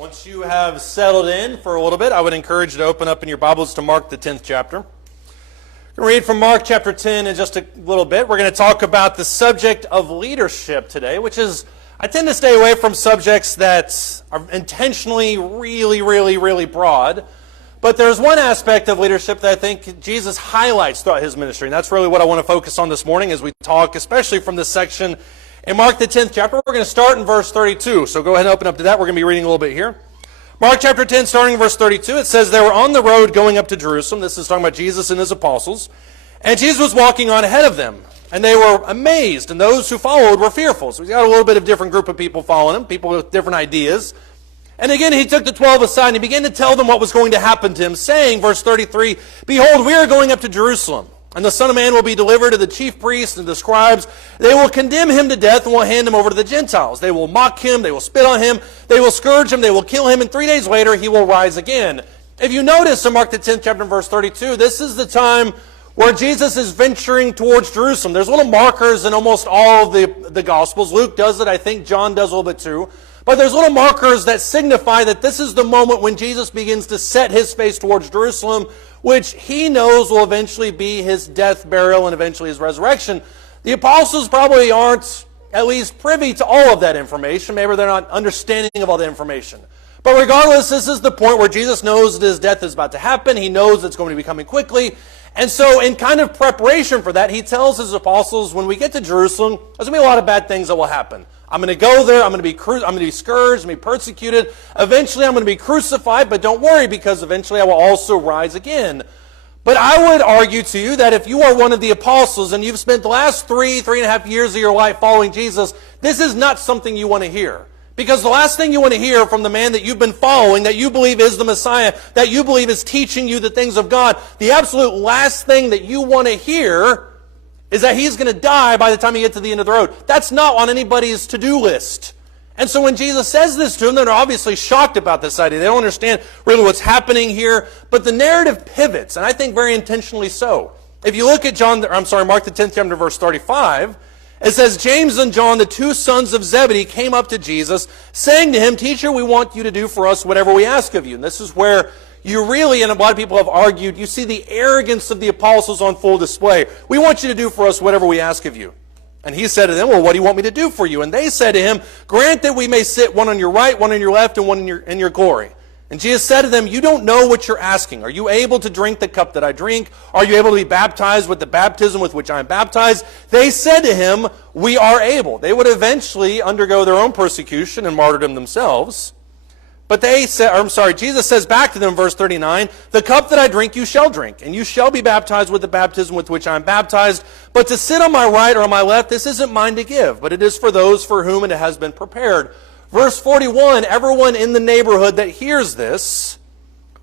Once you have settled in for a little bit, I would encourage you to open up in your Bibles to Mark, the 10th chapter. We're going to read from Mark chapter 10 in just a little bit. We're going to talk about the subject of leadership today, which is, I tend to stay away from subjects that are intentionally really broad. But there's one aspect of leadership that I think Jesus highlights throughout his ministry, and that's really what I want to focus on this morning as we talk, especially from this section in Mark, the 10th chapter. We're going to start in verse 32, so go ahead and open up to that. We're going to be reading a little bit here. Mark chapter 10, starting in verse 32, it says, "They were on the road going up to Jerusalem." This is talking about Jesus and his apostles. "And Jesus was walking on ahead of them, and they were amazed, and those who followed were fearful." So he's got a little bit of different group of people following him, people with different ideas. "And again he took the 12 aside, and he began to tell them what was going to happen to him, saying," verse 33, "Behold, we are going up to Jerusalem, and the Son of Man will be delivered to the chief priests and the scribes. They will condemn him to death and will hand him over to the Gentiles. They will mock him, they will spit on him, they will scourge him, they will kill him, and 3 days later he will rise again." If you notice in Mark the 10th chapter, verse 32, this is the time where Jesus is venturing towards Jerusalem. There's little markers in almost all of the Gospels. Luke does it, I think John does a little bit too. But there's little markers that signify that this is the moment when Jesus begins to set his face towards Jerusalem, which he knows will eventually be his death, burial, and eventually his resurrection. The apostles probably aren't at least privy to all of that information. Maybe they're not understanding of all the information. But regardless, this is the point where Jesus knows that his death is about to happen. He knows it's going to be coming quickly. And so in kind of preparation for that, he tells his apostles, when we get to Jerusalem, there's going to be a lot of bad things that will happen. I'm going to go there, I'm going to be scourged, I'm going to be persecuted. Eventually I'm going to be crucified, but don't worry, because eventually I will also rise again. But I would argue to you that if you are one of the apostles and you've spent the last 3.5 years of your life following Jesus, this is not something you want to hear. Because the last thing you want to hear from the man that you've been following, that you believe is the Messiah, that you believe is teaching you the things of God, the absolute last thing that you want to hear is that he's going to die by the time you get to the end of the road. That's not on anybody's to-do list. And so when Jesus says this to them, they're obviously shocked about this idea. They don't understand really what's happening here. But the narrative pivots, and I think very intentionally so. If you look at Mark the 10th chapter, verse 35, it says, "James and John, the two sons of Zebedee, came up to Jesus, saying to him, 'Teacher, we want you to do for us whatever we ask of you.'" And this is where you really, and a lot of people have argued, you see the arrogance of the apostles on full display. "We want you to do for us whatever we ask of you." And he said to them, "Well, what do you want me to do for you?" And they said to him, "Grant that we may sit one on your right, one on your left, and one in your glory." And Jesus said to them, "You don't know what you're asking. Are you able to drink the cup that I drink? Are you able to be baptized with the baptism with which I am baptized?" They said to him, "We are able." They would eventually undergo their own persecution and martyrdom themselves. But Jesus says back to them, verse 39, "The cup that I drink you shall drink, and you shall be baptized with the baptism with which I am baptized. But to sit on my right or on my left, this isn't mine to give, but it is for those for whom it has been prepared." Verse 41, everyone in the neighborhood that hears this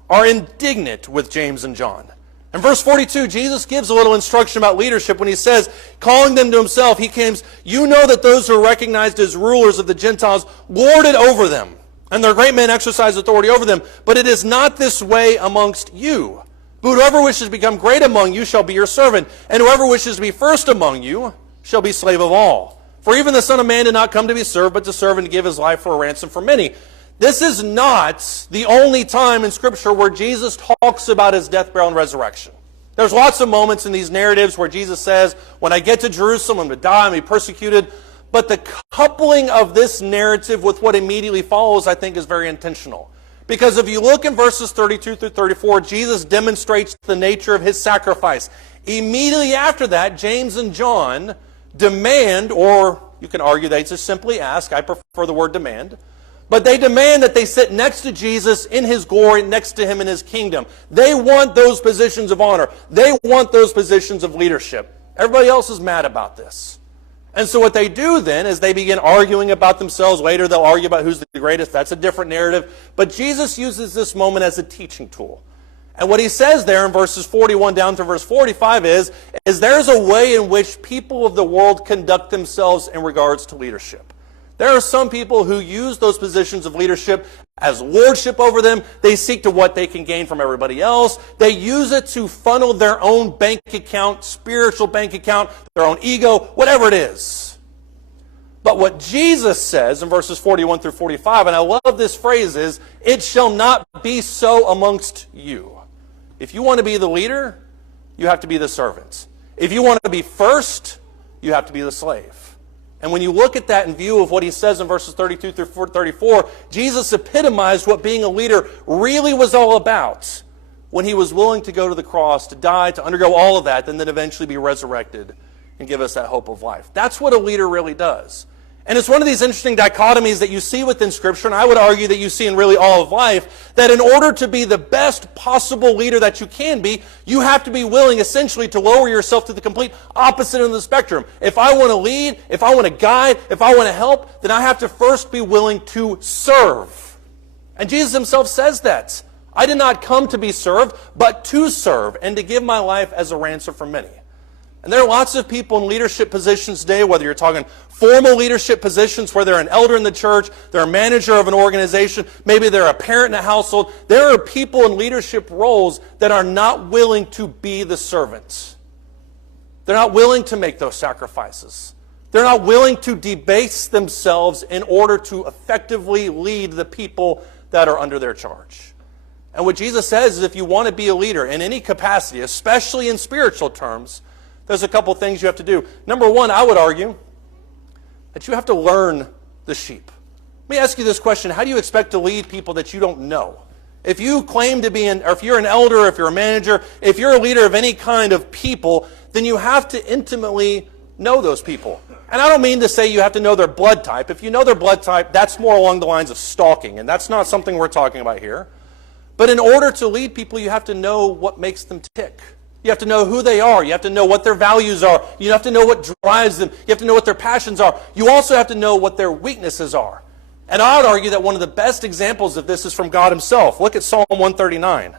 are indignant with James and John. In verse 42, Jesus gives a little instruction about leadership when he says, calling them to himself, he claims, "You know that those who are recognized as rulers of the Gentiles lord it over them, and their great men exercise authority over them. But it is not this way amongst you. But whoever wishes to become great among you shall be your servant, and whoever wishes to be first among you shall be slave of all. For even the Son of Man did not come to be served, but to serve and to give his life for a ransom for many." This is not the only time in Scripture where Jesus talks about his death, burial, and resurrection. There's lots of moments in these narratives where Jesus says, when I get to Jerusalem, I'm going to die, I'm going to be persecuted. But the coupling of this narrative with what immediately follows, I think, is very intentional. Because if you look in verses 32 through 34, Jesus demonstrates the nature of his sacrifice. Immediately after that, James and John demand, or you can argue they just simply ask, I prefer the word demand, but they demand that they sit next to Jesus in his glory, next to him in his kingdom. They want those positions of honor. They want those positions of leadership. Everybody else is mad about this. And so what they do then is they begin arguing about themselves. Later they'll argue about who's the greatest. That's a different narrative. But Jesus uses this moment as a teaching tool. And what he says there in verses 41 down to verse 45 is there's a way in which people of the world conduct themselves in regards to leadership. There are some people who use those positions of leadership as lordship over them. They seek to what they can gain from everybody else. They use it to funnel their own bank account, spiritual bank account, their own ego, whatever it is. But what Jesus says in verses 41 through 45, and I love this phrase, is, it shall not be so amongst you. If you want to be the leader, you have to be the servant. If you want to be first, you have to be the slave. And when you look at that in view of what he says in verses 32 through 34, Jesus epitomized what being a leader really was all about when he was willing to go to the cross, to die, to undergo all of that, and then eventually be resurrected and give us that hope of life. That's what a leader really does. And it's one of these interesting dichotomies that you see within Scripture, and I would argue that you see in really all of life, that in order to be the best possible leader that you can be, you have to be willing essentially to lower yourself to the complete opposite end of the spectrum. If I want to lead, if I want to guide, if I want to help, then I have to first be willing to serve. And Jesus himself says that. I did not come to be served, but to serve, and to give my life as a ransom for many. And there are lots of people in leadership positions today, whether you're talking formal leadership positions where they're an elder in the church, they're a manager of an organization, maybe they're a parent in a household. There are people in leadership roles that are not willing to be the servants. They're not willing to make those sacrifices. They're not willing to debase themselves in order to effectively lead the people that are under their charge. And what Jesus says is, if you want to be a leader in any capacity, especially in spiritual terms, there's a couple things you have to do. Number one, I would argue that you have to learn the sheep. Let me ask you this question. How do you expect to lead people that you don't know? If you claim to be, or if you're an elder, if you're a manager, if you're a leader of any kind of people, then you have to intimately know those people. And I don't mean to say you have to know their blood type. If you know their blood type, that's more along the lines of stalking, and that's not something we're talking about here. But in order to lead people, you have to know what makes them tick. You have to know who they are. You have to know what their values are. You have to know what drives them. You have to know what their passions are. You also have to know what their weaknesses are. And I would argue that one of the best examples of this is from God himself. Look at Psalm 139.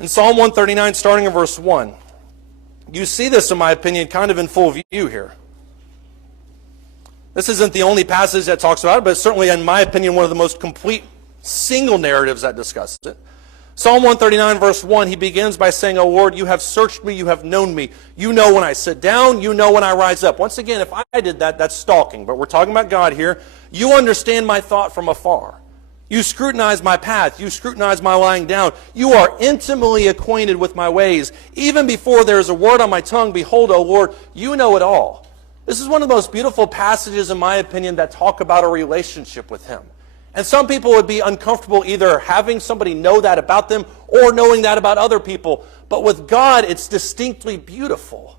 In Psalm 139, starting in verse 1, you see this, in my opinion, kind of in full view here. This isn't the only passage that talks about it, but it's certainly, in my opinion, one of the most complete single narratives that discusses it. Psalm 139, verse 1, he begins by saying, O Lord, you have searched me, you have known me. You know when I sit down, you know when I rise up. Once again, if I did that, that's stalking. But we're talking about God here. You understand my thought from afar. You scrutinize my path. You scrutinize my lying down. You are intimately acquainted with my ways. Even before there is a word on my tongue, behold, O Lord, you know it all. This is one of the most beautiful passages, in my opinion, that talk about a relationship with him. And some people would be uncomfortable either having somebody know that about them or knowing that about other people. But with God, it's distinctly beautiful.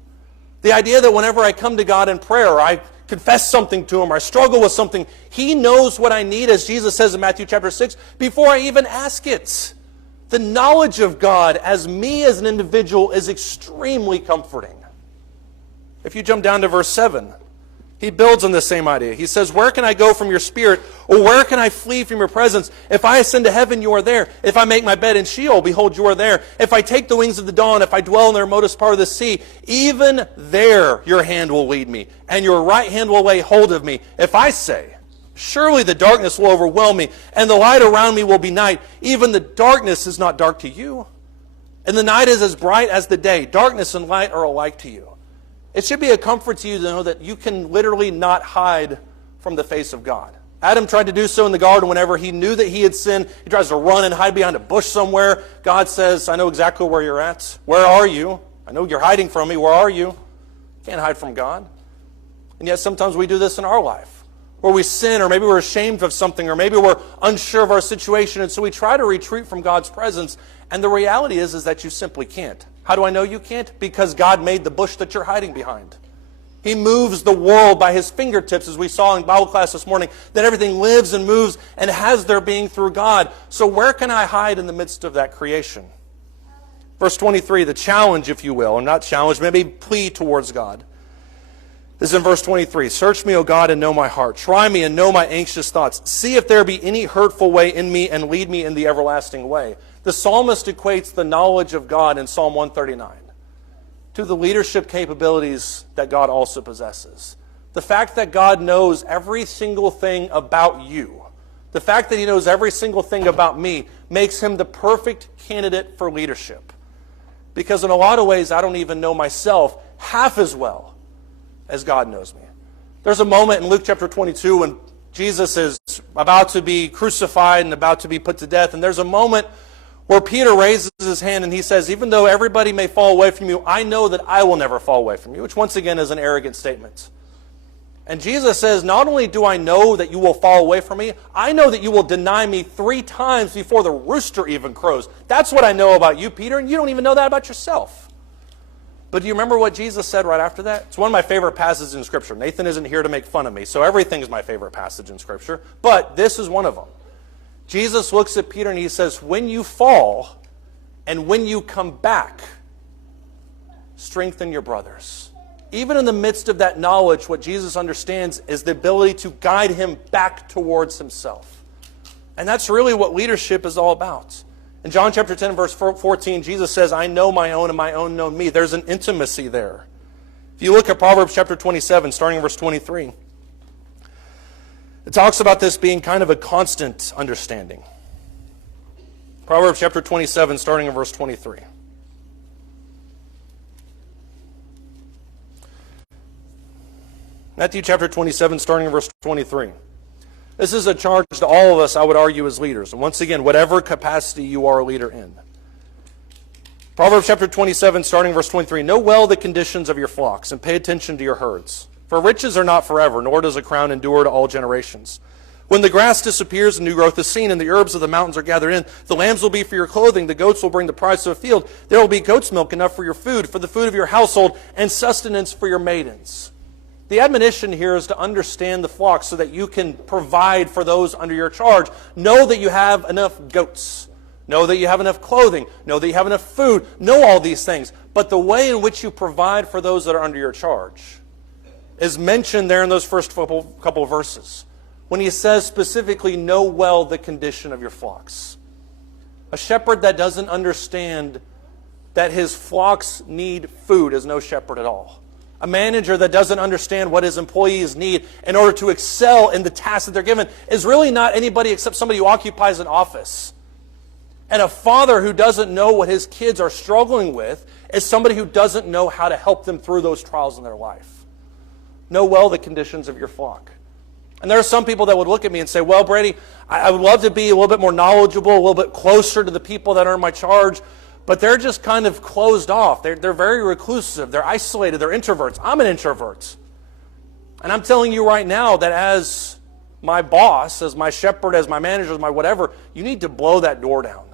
The idea that whenever I come to God in prayer, or I confess something to him, or I struggle with something, he knows what I need, as Jesus says in Matthew chapter 6, before I even ask it. The knowledge of God as me as an individual is extremely comforting. If you jump down to verse 7, he builds on the same idea. He says, where can I go from your spirit? Or where can I flee from your presence? If I ascend to heaven, you are there. If I make my bed in Sheol, behold, you are there. If I take the wings of the dawn, if I dwell in the remotest part of the sea, even there your hand will lead me, and your right hand will lay hold of me. If I say, surely the darkness will overwhelm me, and the light around me will be night, even the darkness is not dark to you, and the night is as bright as the day. Darkness and light are alike to you. It should be a comfort to you to know that you can literally not hide from the face of God. Adam tried to do so in the garden whenever he knew that he had sinned. He tries to run and hide behind a bush somewhere. God says, I know exactly where you're at. Where are you? I know you're hiding from me. Where are you? You can't hide from God. And yet sometimes we do this in our life, where we sin, or maybe we're ashamed of something, or maybe we're unsure of our situation, and so we try to retreat from God's presence. And the reality is that you simply can't. How do I know you can't? Because God made the bush that you're hiding behind. He moves the world by his fingertips, as we saw in Bible class this morning, that everything lives and moves and has their being through God. So where can I hide in the midst of that creation? Verse 23, the challenge, if you will, or not challenge, maybe plea towards God. This is in verse 23. Search me, O God, and know my heart. Try me and know my anxious thoughts. See if there be any hurtful way in me, and lead me in the everlasting way. The psalmist equates the knowledge of God in Psalm 139 to the leadership capabilities that God also possesses. The fact that God knows every single thing about you, the fact that he knows every single thing about me, makes him the perfect candidate for leadership. Because in a lot of ways, I don't even know myself half as well as God knows me. There's a moment in Luke chapter 22 when Jesus is about to be crucified and about to be put to death. And there's a moment where Peter raises his hand and he says, even though everybody may fall away from you, I know that I will never fall away from you, which once again is an arrogant statement. And Jesus says, not only do I know that you will fall away from me, I know that you will deny me 3 times before the rooster even crows. That's what I know about you, Peter, and you don't even know that about yourself. But do you remember what Jesus said right after that? It's one of my favorite passages in Scripture. Nathan isn't here to make fun of me, so everything is my favorite passage in Scripture. But this is one of them. Jesus looks at Peter and he says, when you fall and when you come back, strengthen your brothers. Even in the midst of that knowledge, what Jesus understands is the ability to guide him back towards himself. And that's really what leadership is all about. In John chapter 10, verse 14, Jesus says, I know my own and my own know me. There's an intimacy there. If you look at Proverbs chapter 27, starting in verse 23, it talks about this being kind of a constant understanding. Proverbs chapter 27, starting in verse 23. Matthew chapter 27, starting in verse 23. This is a charge to all of us, I would argue, as leaders. And once again, whatever capacity you are a leader in. Proverbs chapter 27, starting in verse 23. Know well the conditions of your flocks, and pay attention to your herds. For riches are not forever, nor does a crown endure to all generations. When the grass disappears and new growth is seen, and the herbs of the mountains are gathered in, the lambs will be for your clothing, the goats will bring the prize to a field. There will be goat's milk enough for your food, for the food of your household, and sustenance for your maidens. The admonition here is to understand the flock so that you can provide for those under your charge. Know that you have enough goats. Know that you have enough clothing. Know that you have enough food. Know all these things. But the way in which you provide for those that are under your charge is mentioned there in those first couple of verses. When he says specifically, know well the condition of your flocks. A shepherd that doesn't understand that his flocks need food is no shepherd at all. A manager that doesn't understand what his employees need in order to excel in the tasks that they're given is really not anybody except somebody who occupies an office. And a father who doesn't know what his kids are struggling with is somebody who doesn't know how to help them through those trials in their life. Know well the conditions of your flock. And there are some people that would look at me and say, well, Brady, I would love to be a little bit more knowledgeable, a little bit closer to the people that are in my charge, but they're just kind of closed off. They're very reclusive. They're isolated. They're introverts. I'm an introvert. And I'm telling you right now that as my boss, as my shepherd, as my manager, as my whatever, you need to blow that door down.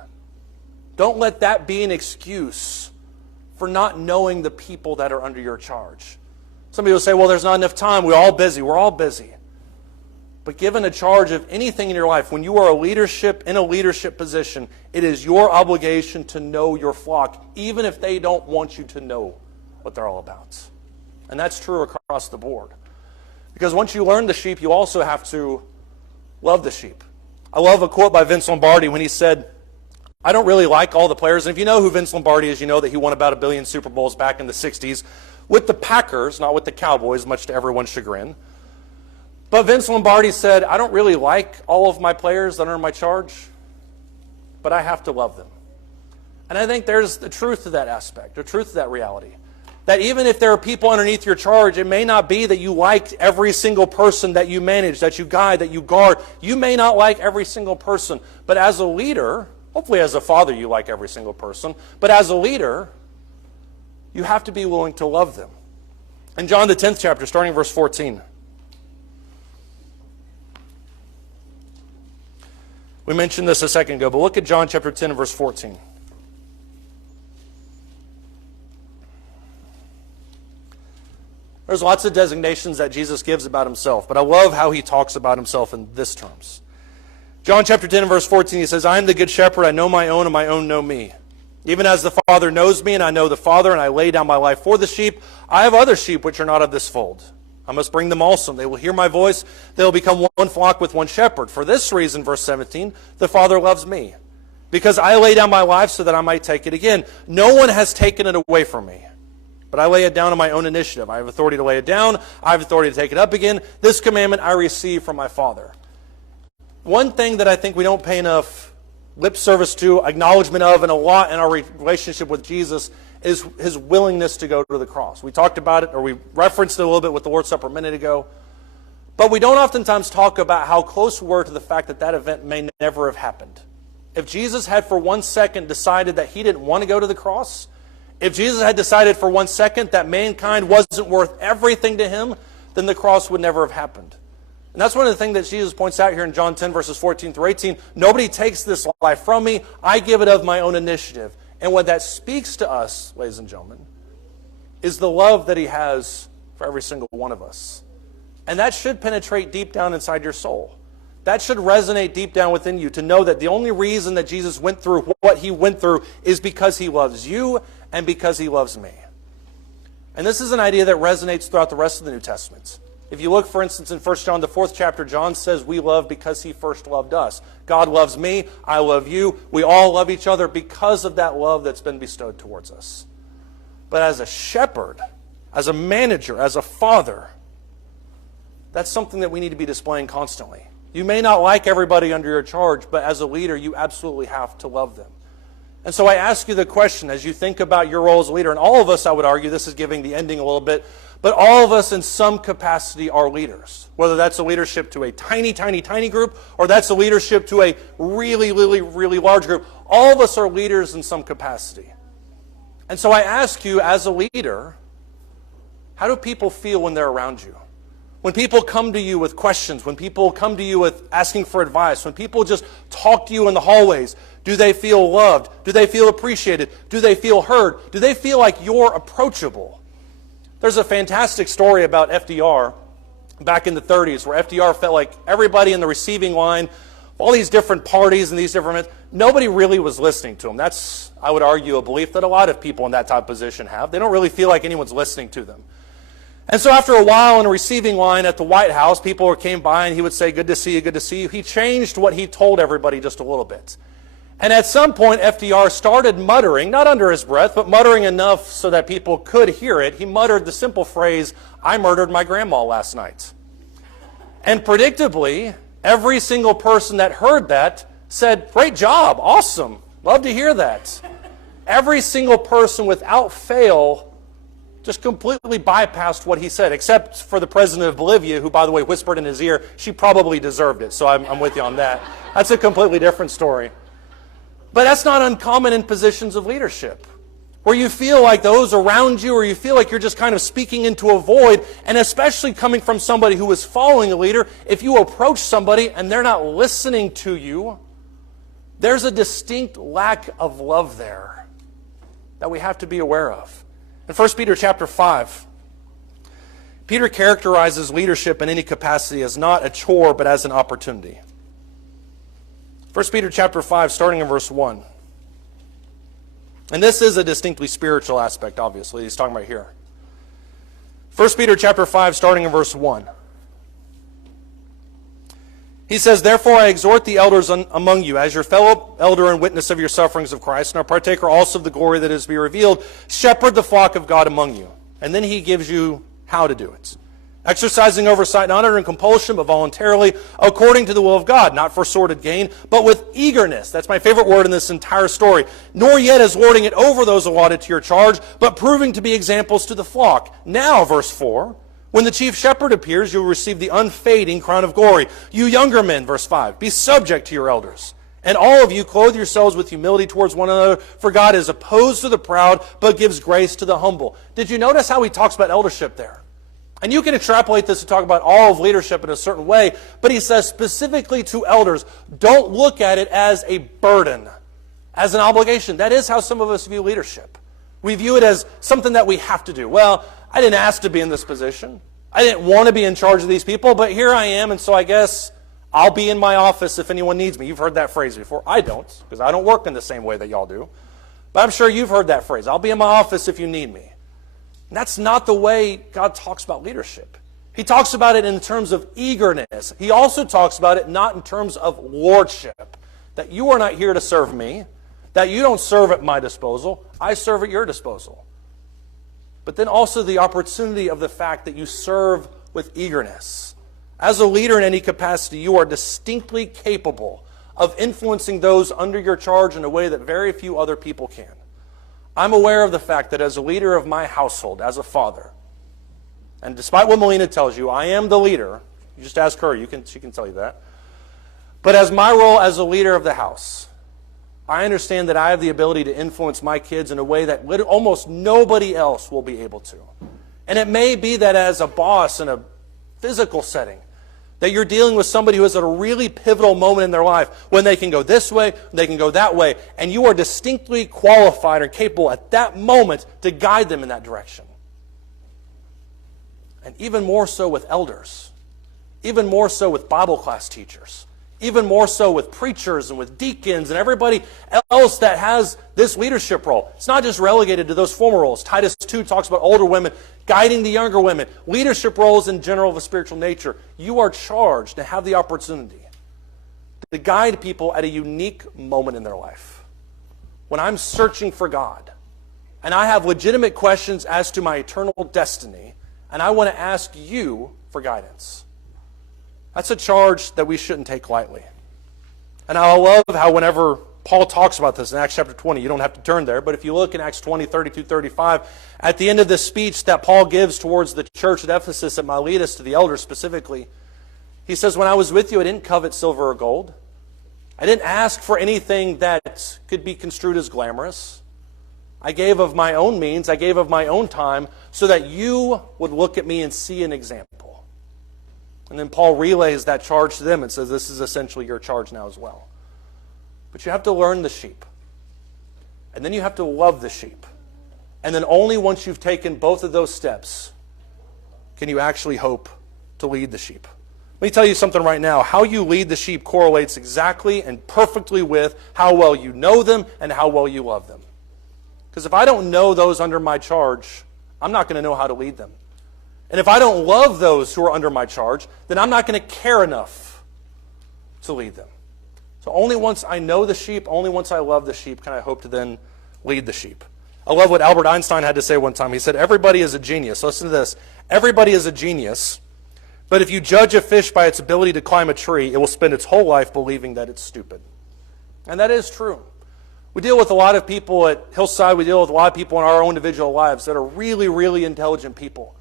Don't let that be an excuse for not knowing the people that are under your charge. Some people say, well, there's not enough time. We're all busy. We're all busy. But given a charge of anything in your life, when you are in a leadership position, it is your obligation to know your flock, even if they don't want you to know what they're all about. And that's true across the board. Because once you learn the sheep, you also have to love the sheep. I love a quote by Vince Lombardi when he said, I don't really like all the players. And if you know who Vince Lombardi is, you know that he won about 1 billion Super Bowls back in the 60s with the Packers, not with the Cowboys, much to everyone's chagrin. But Vince Lombardi said, I don't really like all of my players that are in my charge, but I have to love them. And I think there's the truth to that aspect, the truth to that reality. That even if there are people underneath your charge, it may not be that you like every single person that you manage, that you guide, that you guard. You may not like every single person. But as a leader, hopefully as a father you like every single person, but as a leader, you have to be willing to love them. In John the 10th chapter, starting verse 14. We mentioned this a second ago, but look at John chapter 10 and verse 14. There's lots of designations that Jesus gives about himself, but I love how he talks about himself in this terms. John chapter 10 and verse 14, he says, I am the good shepherd, I know my own, and my own know me. Even as the Father knows me, and I know the Father, and I lay down my life for the sheep, I have other sheep which are not of this fold. I must bring them also. They will hear my voice. They will become one flock with one shepherd. For this reason, verse 17, the Father loves me, because I lay down my life so that I might take it again. No one has taken it away from me, but I lay it down on my own initiative. I have authority to lay it down. I have authority to take it up again. This commandment I receive from my Father. One thing that I think we don't pay enough lip service to, acknowledgement of, and a lot in our relationship with Jesus is his willingness to go to the cross. We talked about it, or we referenced it a little bit with the Lord's Supper a minute ago. But we don't oftentimes talk about how close we were to the fact that that event may never have happened. If Jesus had for 1 second decided that he didn't want to go to the cross, if Jesus had decided for 1 second that mankind wasn't worth everything to him, then the cross would never have happened. And that's one of the things that Jesus points out here in John 10, verses 14 through 18. Nobody takes this life from me. I give it of my own initiative. And what that speaks to us, ladies and gentlemen, is the love that he has for every single one of us. And that should penetrate deep down inside your soul. That should resonate deep down within you to know that the only reason that Jesus went through what he went through is because he loves you and because he loves me. And this is an idea that resonates throughout the rest of the New Testament. If you look, for instance, in 1 John, the 4th chapter, John says we love because he first loved us. God loves me, I love you, we all love each other because of that love that's been bestowed towards us. But as a shepherd, as a manager, as a father, that's something that we need to be displaying constantly. You may not like everybody under your charge, but as a leader, you absolutely have to love them. And so I ask you the question, as you think about your role as a leader, and all of us, I would argue, this is giving the ending a little bit, but all of us in some capacity are leaders. Whether that's a leadership to a tiny, tiny, tiny group, or that's a leadership to a really, really, really large group. All of us are leaders in some capacity. And so I ask you, as a leader, how do people feel when they're around you? When people come to you with questions, when people come to you with asking for advice, when people just talk to you in the hallways, do they feel loved? Do they feel appreciated? Do they feel heard? Do they feel like you're approachable? There's a fantastic story about FDR back in the 30s where FDR felt like everybody in the receiving line, all these different parties and these different, nobody really was listening to him. That's, I would argue, a belief that a lot of people in that type of position have. They don't really feel like anyone's listening to them. And so after a while in a receiving line at the White House, people came by and he would say, good to see you, good to see you. He changed what he told everybody just a little bit. And at some point, FDR started muttering, not under his breath, but muttering enough so that people could hear it. He muttered the simple phrase, I murdered my grandma last night. And predictably, every single person that heard that said, great job, awesome, love to hear that. Every single person without fail just completely bypassed what he said, except for the president of Bolivia, who, by the way, whispered in his ear, she probably deserved it. So I'm with you on that. That's a completely different story. But that's not uncommon in positions of leadership, where you feel like those around you, or you feel like you're just kind of speaking into a void, and especially coming from somebody who is following a leader, if you approach somebody and they're not listening to you, there's a distinct lack of love there that we have to be aware of. In 1 Peter chapter 5, Peter characterizes leadership in any capacity as not a chore, but as an opportunity. 1 Peter chapter 5, starting in verse 1. And this is a distinctly spiritual aspect, obviously, he's talking about here. 1 Peter chapter 5, starting in verse 1. He says, therefore I exhort the elders among you, as your fellow elder and witness of your sufferings of Christ, and are partaker also of the glory that is to be revealed, shepherd the flock of God among you. And then he gives you how to do it. Exercising oversight, not under compulsion, but voluntarily, according to the will of God, not for sordid gain, but with eagerness. That's my favorite word in this entire story. Nor yet as lording it over those allotted to your charge, but proving to be examples to the flock. Now, verse 4, when the chief shepherd appears, you'll receive the unfading crown of glory. You younger men, verse 5, be subject to your elders. And all of you clothe yourselves with humility towards one another, for God is opposed to the proud, but gives grace to the humble. Did you notice how he talks about eldership there? And you can extrapolate this to talk about all of leadership in a certain way, but he says specifically to elders, don't look at it as a burden, as an obligation. That is how some of us view leadership. We view it as something that we have to do. Well, I didn't ask to be in this position. I didn't want to be in charge of these people, but here I am, and so I guess I'll be in my office if anyone needs me. You've heard that phrase before. I don't, because I don't work in the same way that y'all do. But I'm sure you've heard that phrase. I'll be in my office if you need me. And that's not the way God talks about leadership. He talks about it in terms of eagerness. He also talks about it not in terms of lordship. That you are not here to serve me. That you don't serve at my disposal. I serve at your disposal. But then also the opportunity of the fact that you serve with eagerness. As a leader in any capacity, you are distinctly capable of influencing those under your charge in a way that very few other people can. I'm aware of the fact that as a leader of my household, as a father, and despite what Melina tells you, I am the leader, You just ask her. She can tell you that. But as my role as a leader of the house, I understand that I have the ability to influence my kids in a way that almost nobody else will be able to. And it may be that as a boss in a physical setting, that you're dealing with somebody who is at a really pivotal moment in their life when they can go this way, they can go that way, and you are distinctly qualified or capable at that moment to guide them in that direction. And even more so with elders, even more so with Bible class teachers, even more so with preachers and with deacons and everybody else that has this leadership role. It's not just relegated to those former roles. Titus 2 talks about older women guiding the younger women. Leadership roles in general of a spiritual nature. You are charged to have the opportunity to guide people at a unique moment in their life. When I'm searching for God and I have legitimate questions as to my eternal destiny, and I want to ask you for guidance. That's a charge that we shouldn't take lightly. And I love how whenever Paul talks about this in Acts chapter 20, you don't have to turn there, but if you look in Acts 20, 32, 35, at the end of this speech that Paul gives towards the church at Ephesus at Miletus, to the elders specifically, he says, when I was with you, I didn't covet silver or gold. I didn't ask for anything that could be construed as glamorous. I gave of my own means, I gave of my own time, so that you would look at me and see an example. And then Paul relays that charge to them and says, this is essentially your charge now as well. But you have to learn the sheep. And then you have to love the sheep. And then only once you've taken both of those steps can you actually hope to lead the sheep. Let me tell you something right now. How you lead the sheep correlates exactly and perfectly with how well you know them and how well you love them. Because if I don't know those under my charge, I'm not going to know how to lead them. And if I don't love those who are under my charge, then I'm not going to care enough to lead them. So only once I know the sheep, only once I love the sheep, can I hope to then lead the sheep. I love what Albert Einstein had to say one time. He said, everybody is a genius. Listen to this. Everybody is a genius, but if you judge a fish by its ability to climb a tree, it will spend its whole life believing that it's stupid. And that is true. We deal with a lot of people at Hillside, we deal with a lot of people in our own individual lives that are really, really intelligent people.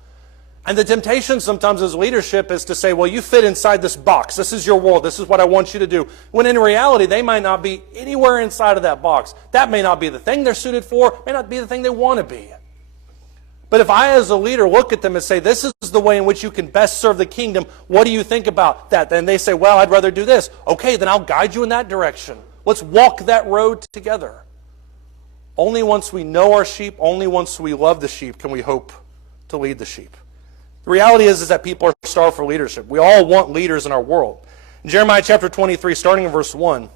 And the temptation sometimes as leadership is to say, well, you fit inside this box. This is your world. This is what I want you to do. When in reality, they might not be anywhere inside of that box. That may not be the thing they're suited for, may not be the thing they want to be. But if I as a leader look at them and say, this is the way in which you can best serve the kingdom, what do you think about that? Then they say, well, I'd rather do this. Okay, then I'll guide you in that direction. Let's walk that road together. Only once we know our sheep, only once we love the sheep, can we hope to lead the sheep. The reality is that people are starved for leadership. We all want leaders in our world. In Jeremiah chapter 23, starting in verse 1,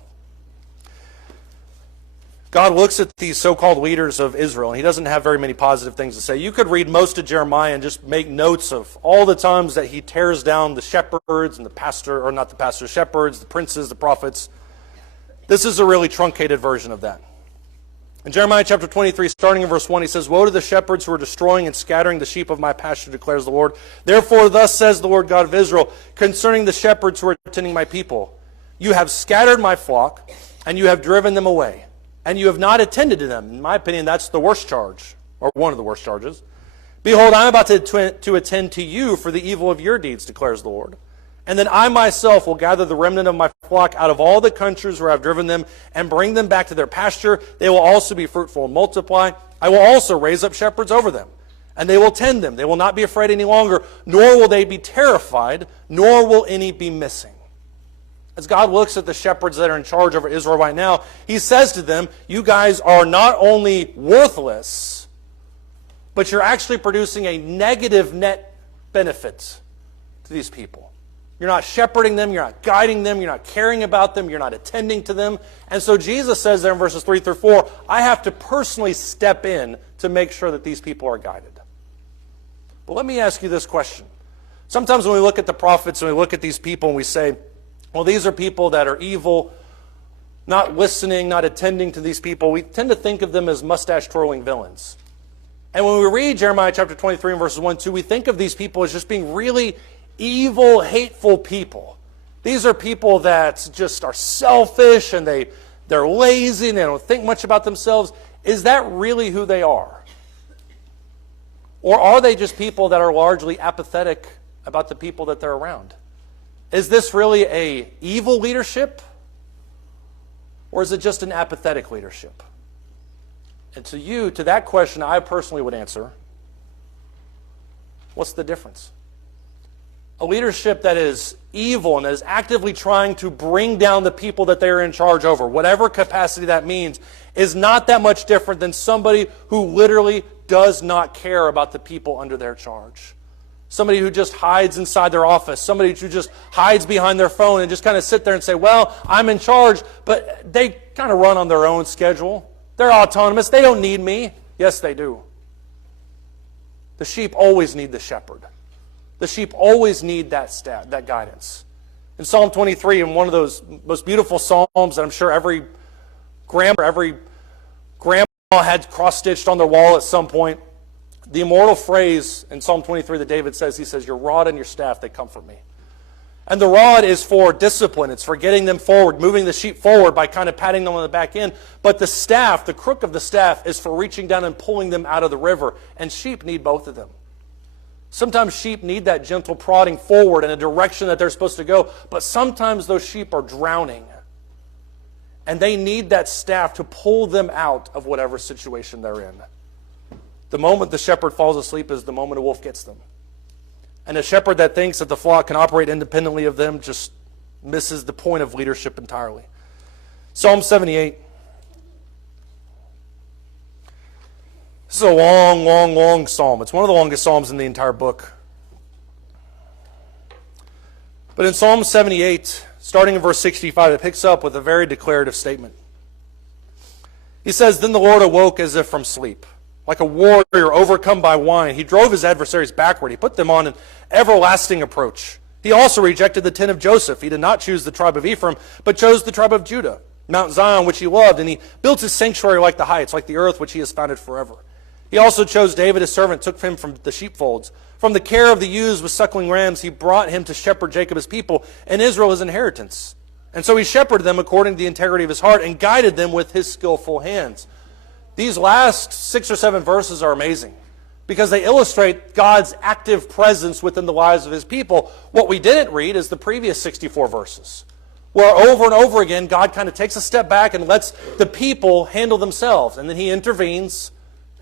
God looks at these so-called leaders of Israel, and he doesn't have very many positive things to say. You could read most of Jeremiah and just make notes of all the times that he tears down the shepherds and the pastor, or not the pastor, shepherds, the princes, the prophets. This is a really truncated version of that. In Jeremiah chapter 23, starting in verse 1, he says, woe to the shepherds who are destroying and scattering the sheep of my pasture, declares the Lord. Therefore, thus says the Lord God of Israel, concerning the shepherds who are tending my people, you have scattered my flock, and you have driven them away, and you have not attended to them. In my opinion, that's the worst charge, or one of the worst charges. Behold, I am about to attend to you for the evil of your deeds, declares the Lord. And then I myself will gather the remnant of my flock out of all the countries where I've driven them and bring them back to their pasture. They will also be fruitful and multiply. I will also raise up shepherds over them, and they will tend them. They will not be afraid any longer, nor will they be terrified, nor will any be missing. As God looks at the shepherds that are in charge over Israel right now, he says to them, you guys are not only worthless, but you're actually producing a negative net benefit to these people. You're not shepherding them, you're not guiding them, you're not caring about them, you're not attending to them. And so Jesus says there in verses 3 through 4, I have to personally step in to make sure that these people are guided. But let me ask you this question. Sometimes when we look at the prophets and we look at these people and we say, well, these are people that are evil, not listening, not attending to these people, we tend to think of them as mustache-twirling villains. And when we read Jeremiah chapter 23 and verses 1 and 2, we think of these people as just being really evil, hateful people. These are people that just are selfish and they're lazy and they don't think much about themselves. Is that really who they are? Or are they just people that are largely apathetic about the people that they're around? Is this really a evil leadership? Or is it just an apathetic leadership? And to that question, I personally would answer, what's the difference? A leadership that is evil and that is actively trying to bring down the people that they are in charge over, whatever capacity that means, is not that much different than somebody who literally does not care about the people under their charge. Somebody who just hides inside their office, somebody who just hides behind their phone and just kind of sit there and say, well, I'm in charge, but they kind of run on their own schedule. They're autonomous. They don't need me. Yes, they do. The sheep always need the shepherd. The sheep always need that guidance. In Psalm 23, in one of those most beautiful psalms that I'm sure every grandma had cross-stitched on their wall at some point, the immortal phrase in Psalm 23 that David says, he says, your rod and your staff, they comfort me. And the rod is for discipline. It's for getting them forward, moving the sheep forward by kind of patting them on the back end. But the staff, the crook of the staff, is for reaching down and pulling them out of the river. And sheep need both of them. Sometimes sheep need that gentle prodding forward in a direction that they're supposed to go. But sometimes those sheep are drowning. And they need that staff to pull them out of whatever situation they're in. The moment the shepherd falls asleep is the moment a wolf gets them. And a shepherd that thinks that the flock can operate independently of them just misses the point of leadership entirely. Psalm 78. This is a long, long, long psalm. It's one of the longest psalms in the entire book. But in Psalm 78, starting in verse 65, it picks up with a very declarative statement. He says, then the Lord awoke as if from sleep. Like a warrior overcome by wine, he drove his adversaries backward. He put them on an everlasting approach. He also rejected the tent of Joseph. He did not choose the tribe of Ephraim, but chose the tribe of Judah, Mount Zion, which he loved, and he built his sanctuary like the heights, like the earth which he has founded forever. He also chose David his servant, took him from the sheepfolds. From the care of the ewes with suckling rams, he brought him to shepherd Jacob his people, and Israel his inheritance. And so he shepherded them according to the integrity of his heart, and guided them with his skillful hands. These last 6 or 7 verses are amazing because they illustrate God's active presence within the lives of his people. What we didn't read is the previous 64 verses, where over and over again God kind of takes a step back and lets the people handle themselves. And then he intervenes,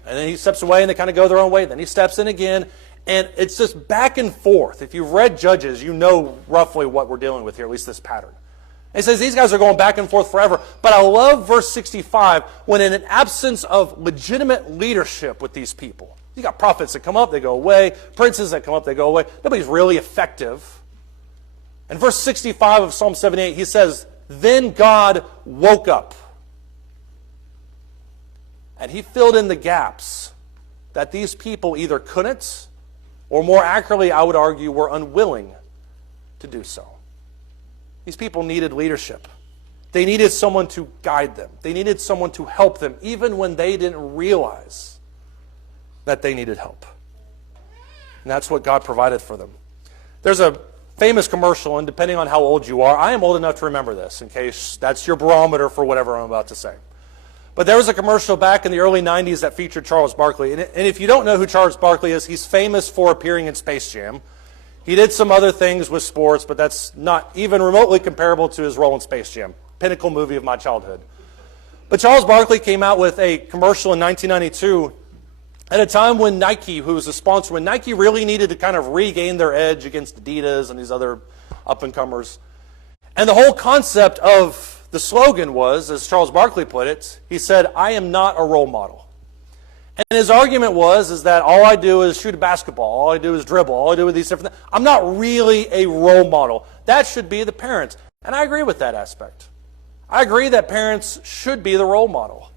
and then he steps away and they kind of go their own way. Then he steps in again, and it's just back and forth. If you've read Judges, you know roughly what we're dealing with here, at least this pattern. It says these guys are going back and forth forever. But I love verse 65 when in an absence of legitimate leadership with these people. You got prophets that come up, they go away. Princes that come up, they go away. Nobody's really effective. In verse 65 of Psalm 78, he says, then God woke up. And he filled in the gaps that these people either couldn't, or more accurately, I would argue, were unwilling to do so. These people needed leadership. They needed someone to guide them. They needed someone to help them, even when they didn't realize that they needed help. And that's what God provided for them. There's a famous commercial, and depending on how old you are, I am old enough to remember this, in case that's your barometer for whatever I'm about to say. But there was a commercial back in the early 90s that featured Charles Barkley. And if you don't know who Charles Barkley is, he's famous for appearing in Space Jam. He did some other things with sports, but that's not even remotely comparable to his role in Space Jam. Pinnacle movie of my childhood. But Charles Barkley came out with a commercial in 1992 at a time when Nike, who was a sponsor, when Nike really needed to kind of regain their edge against Adidas and these other up-and-comers. And the whole concept of the slogan was, as Charles Barkley put it, he said, I am not a role model. And his argument is that all I do is shoot a basketball, all I do is dribble, all I do is these different things. I'm not really a role model. That should be the parents. And I agree with that aspect. I agree that parents should be the role model.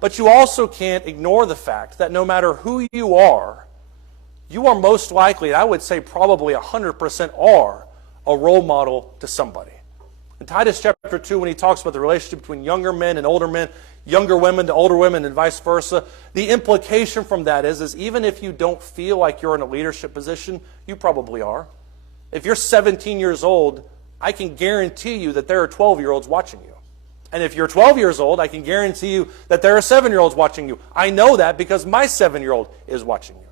But you also can't ignore the fact that no matter who you are most likely, and I would say probably 100% are, a role model to somebody. In Titus chapter 2, when he talks about the relationship between younger men and older men, younger women to older women and vice versa, the implication from that is even if you don't feel like you're in a leadership position, you probably are. If you're 17 years old, I can guarantee you that there are 12-year-olds watching you. And if you're 12 years old, I can guarantee you that there are 7-year-olds watching you. I know that because my 7-year-old is watching you.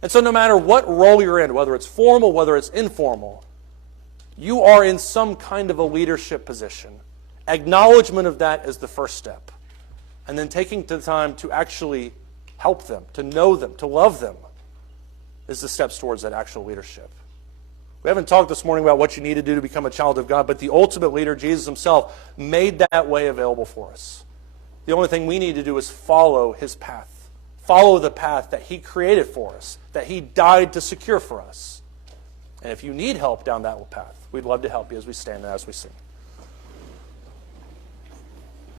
And so no matter what role you're in, whether it's formal, whether it's informal, you are in some kind of a leadership position. Acknowledgement of that is the first step. And then taking the time to actually help them, to know them, to love them, is the steps towards that actual leadership. We haven't talked this morning about what you need to do to become a child of God, but the ultimate leader, Jesus himself, made that way available for us. The only thing we need to do is follow his path. Follow the path that he created for us, that he died to secure for us. And if you need help down that path, we'd love to help you as we stand and as we sing.